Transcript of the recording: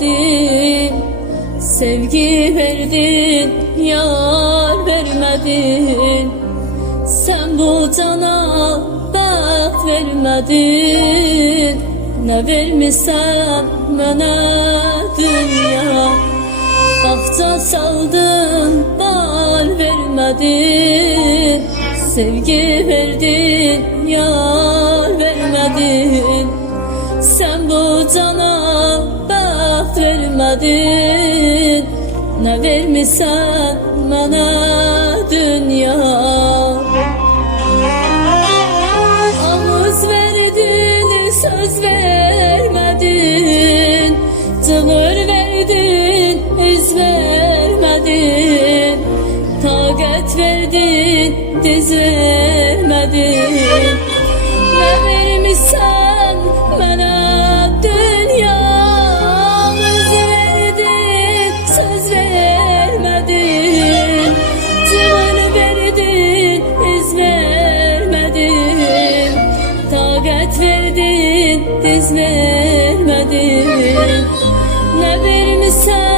vermedin. Sevgi verdin, yar vermedin. Sen bu cana baxt vermedin. Ne vermişsen mənə dünya. Bağça saldın, bal vermedin. Sevgi verdin, yar vermedin. Sen bu cana baxt vermedin. Ne vermişsen mənə dünya. Ağız verdin, söz vermedin. Cığır verdin, üz vermedin. Taqət verdin, diz vermedin. Ne vermişsen mənə dünya. Ağız verdin, söz vermedin. Cığır verdin, üz vermedin. Taqət verdin, diz vermedin. Ne vermişsen